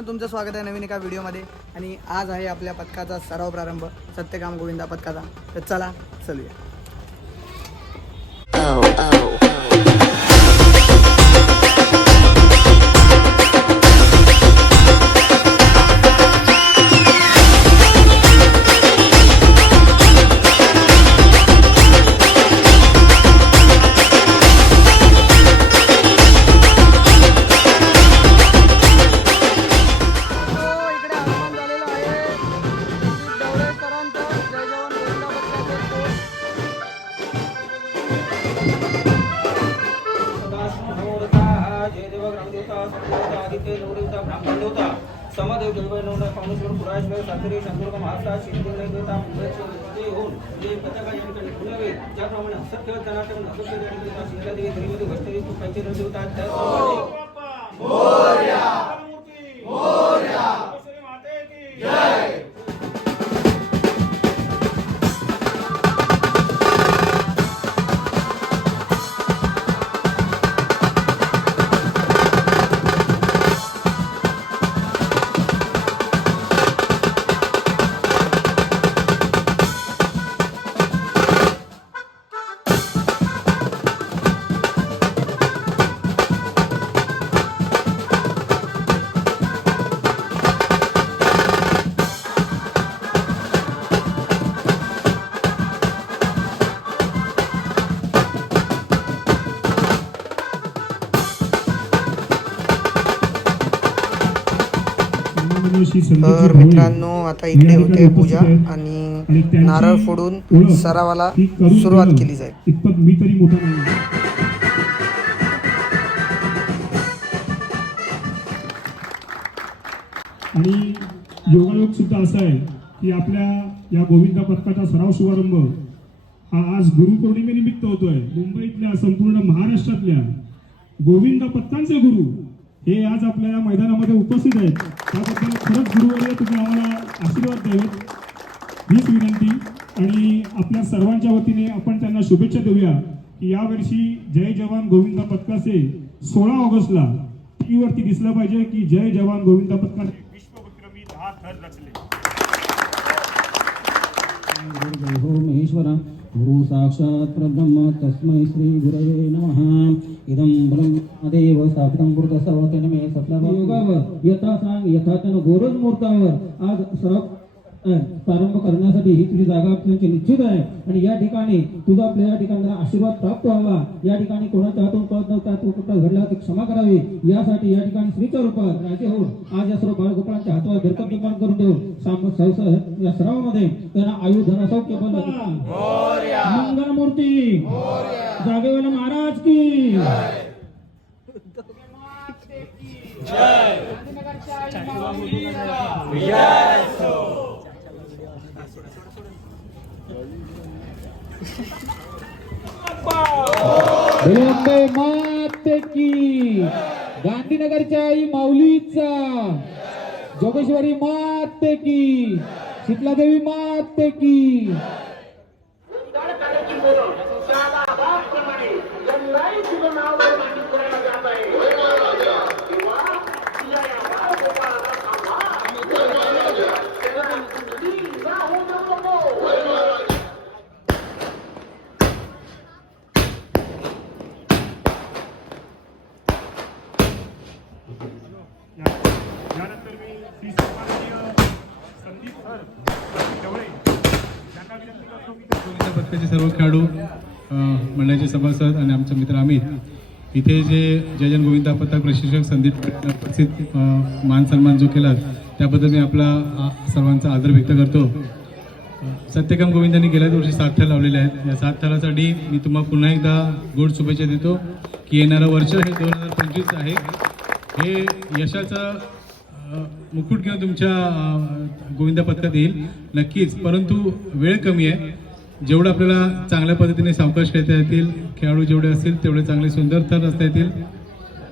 मित्रांनो, तुमचं स्वागत आहे नवीन एका व्हिडिओमध्ये. आणि आज आहे आपल्या पथकाचा सराव प्रारंभ, सत्यकाम गोविंदा पथकाचा. तर चला चलूया. समादेव देवनवना पावनेश्वर पुरायश्वर सातरी चंद्रका महाराष्ट्र शिंदे देवता मुंबईचे होऊन जे पताका या ठिकाणी खुलावे ज्याप्रमाणे असत्य जनाटन असत्य या ठिकाणी शिंदे देवी धर्मदेव वैष्णवी तुपांचे देवता त्याप्रमाणे मोरया मोरया श्री माते की जय. तर मित्रांनो, आता इकडे होते पूजा आणि नारळ फोडून सरावाला सुरुवात केली जाईल. इतपत मी तरी मोठा नाही. आणि योगायोग सुद्धा असा आहे की आपल्या या गोविंदा पथकाचा सराव शुभारंभ हा आज गुरुपौर्णिमेनिमित्त होतोय. मुंबईतल्या संपूर्ण महाराष्ट्रातल्या गोविंदा पथकांचे गुरु हे आज आपल्या या मैदानामध्ये उपस्थित आहेत. त्याबद्दल खरंच गुरुवर्य तुम्ही आम्हाला आशीर्वाद द्यावेत हीच विनंती. आणि आपल्या सर्वांच्या वतीने आपण त्यांना शुभेच्छा देऊया की यावर्षी जय जवान गोविंदा पथकाचे 16 ऑगस्टला टीव्ही वरती दिसलं पाहिजे की जय जवान गोविंदा पथकाने विश्वविक्रमी 10 थर रचले. हो महेश्वरा गुरु साक्षात परब्रह्म तस्मै श्री गुरवे नमः. इदं ब्रह्मदेव स्थापितं पुरुष सर्वतेन मे सत्लभ योगावर यथा सांग यथातन गोरज मुहूर्तावर आज सराव प्रारंभ करण्यासाठी ही तुझी जागा आपल्याची निश्चित आहे. आणि या ठिकाणी तुझा आपल्या या ठिकाणी आशीर्वाद प्राप्त व्हावा. या ठिकाणी कोणाच्या हातून कळत नव्हता तो कुठं घडला ते क्षमा करावी यासाठी या ठिकाणी श्रीच्या रूपात राजे होऊन आज या सर्व बाळगोपाळांच्या हातावर बरकत निर्माण करून देऊन या सरावामध्ये त्यांना आयु धन सौख्य मंगलमूर्ती जागेवाला महाराज की माते की गांधीनगरच्या आई माऊलीचा जोगेश्वरी माते की शीतलादेवी माते की यानंतर मी श्री सन्माननीय संदीप सर ढवळे यांना विनंती करतो की गोविंदा पथकाचे सर्व खेळाडू मंडळाचे सभासद आणि आमचे मित्र अमित इथे जे जयजन गोविंदा पथक प्रशिक्षक संदीप उपस्थित मान सन्मान जो केला त्याबद्दल मी आपला सर्वांचा आदर व्यक्त करतो. सत्यकाम गोविंदांनी गेल्या वर्षी 7 थर लावलेले आहेत. या 7 थरासाठी मी तुम्हाला पुन्हा एकदा गोड शुभेच्छा देतो की येणारं वर्ष हे 2025 आहे. हे यशाचं मुकुट घेऊन तुमच्या गोविंदा पथकात येईल नक्कीच. परंतु वेळ कमी आहे. जेवढं आपल्याला चांगल्या पद्धतीने सावकाश खेळता येतील, खेळाडू जेवढे असतील तेवढे चांगले सुंदर थर रचता येतील,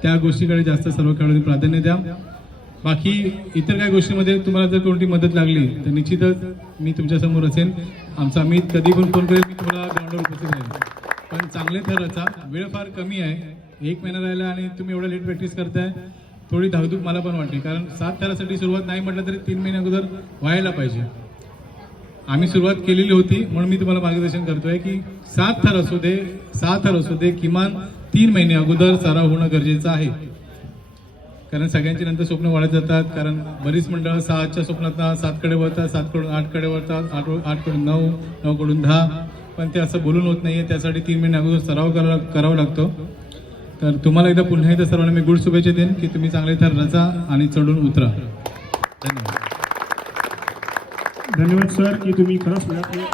त्या गोष्टीकडे जास्त सर्व खेळाडूंनी प्राधान्य द्या. बाकी इतर काही गोष्टींमध्ये तुम्हाला जर कोणती मदत लागली तर निश्चितच मी तुमच्यासमोर असेन. आमचा अमित कधी पण फोन करेल, मी तुम्हाला ग्राउंडवर उपस्थित राहील. पण चांगले थर रचा. वेळ फार कमी आहे, 1 महिना राहिला आणि तुम्ही एवढं लेट प्रॅक्टिस करताय. थोडी धाकधूक मला पण वाटते, कारण 7 थरासाठी सुरुवात नाही म्हटलं तरी 3 महिने अगोदर व्हायला पाहिजे. आम्ही सुरुवात केलेली होती म्हणून मी तुम्हाला मार्गदर्शन करतोय की 7 थर असू दे, 6 थर असू दे, किमान 3 महिने अगोदर सराव होणं गरजेचं आहे. कारण सगळ्यांची नंतर स्वप्न वाढत जातात. कारण बरीच मंडळं 6च्या स्वप्नात 7 कडे वळतात, 7 कडून 8 कडे वळतात, 8 कडून 9, 9 कडून 10, पण ते असं बोलून होत नाहीये. त्यासाठी 3 महिने अगोदर सराव करावा लागतो. तर तुम्हाला एकदा पुन्हा एकदा सर्वांना मी गुड शुभेच्छा देईन की तुम्ही चांगले थर रचा आणि चढून उतरा. धन्यवाद. धन्यवाद सर की तुम्ही खरंच प्रयत्न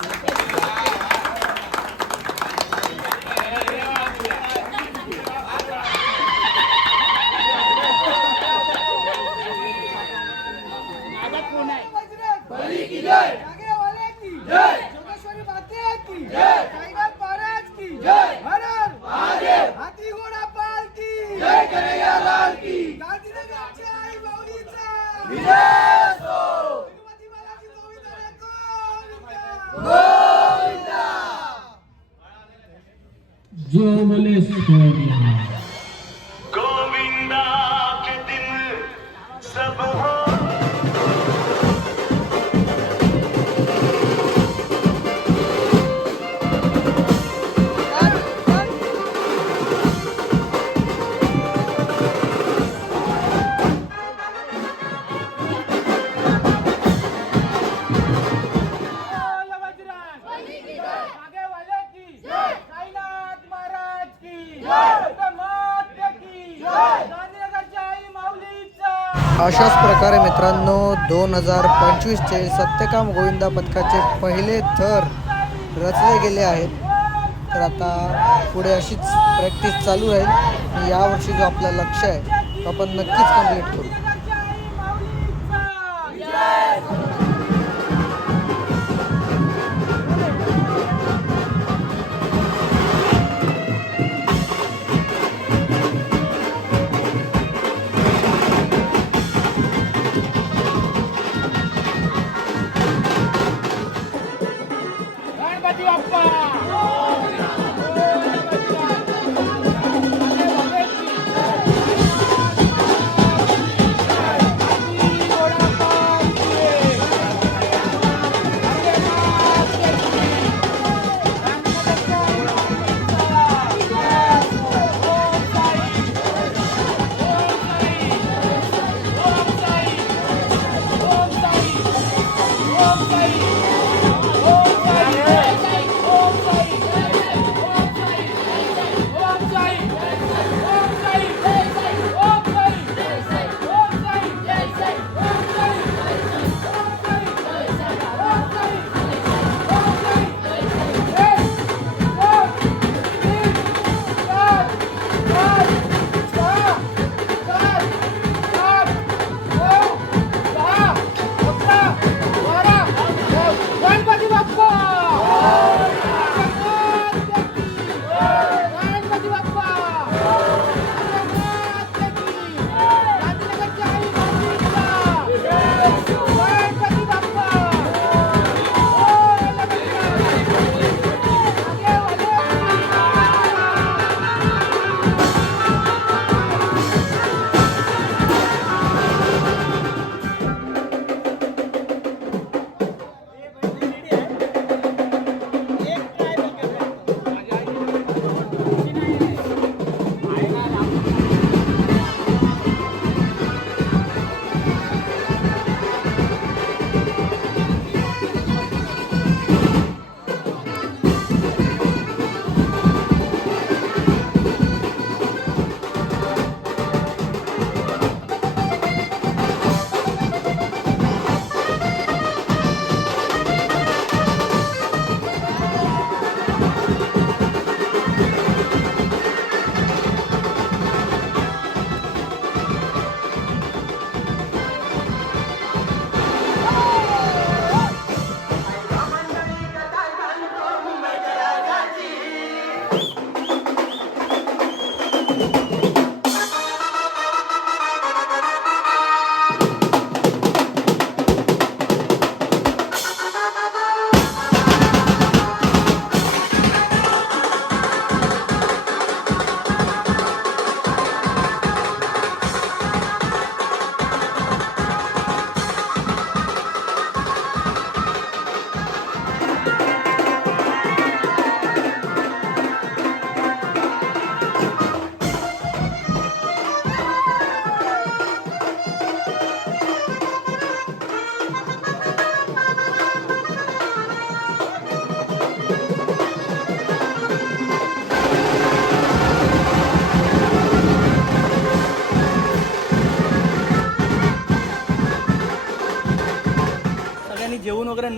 जो बोले सो गोविंदा के दिन सब हो अशाच प्रकारे मित्रांनो 2025चे सत्यकाम गोविंदा पथकाचे पहिले थर रचले गेले आहेत. तर आता पुढे अशीच प्रॅक्टिस चालू राहील. यावर्षी जो आपला लक्ष आहे तो आपण नक्कीच कंप्लीट करू.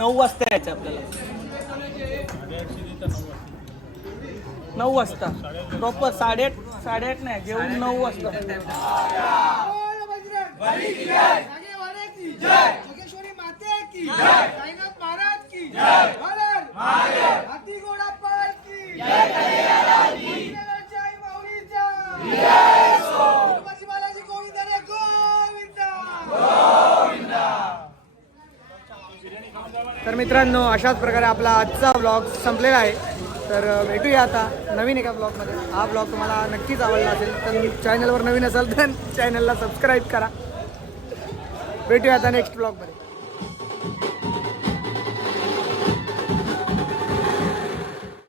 9 वाजता यायचं आपल्याला 9 वाजता प्रॉपर 8:30 नाही जेवून 9 वाजता जोगेश्वरी माते की साईनाथ महाराज की हाती घोडा पाल की बालाजी गोविंद रे गोविंदा. तर मित्रांनो अशाच प्रकारे आपला आजचा ब्लॉग संपलेला आहे. तर भेटूया आता नवीन एका ब्लॉगमध्ये. हा ब्लॉग तुम्हाला नक्कीच आवडला असेल तर चॅनलवर नवीन असाल तर चॅनलला सबस्क्राईब करा. भेटूया आता नेक्स्ट ब्लॉगमध्ये.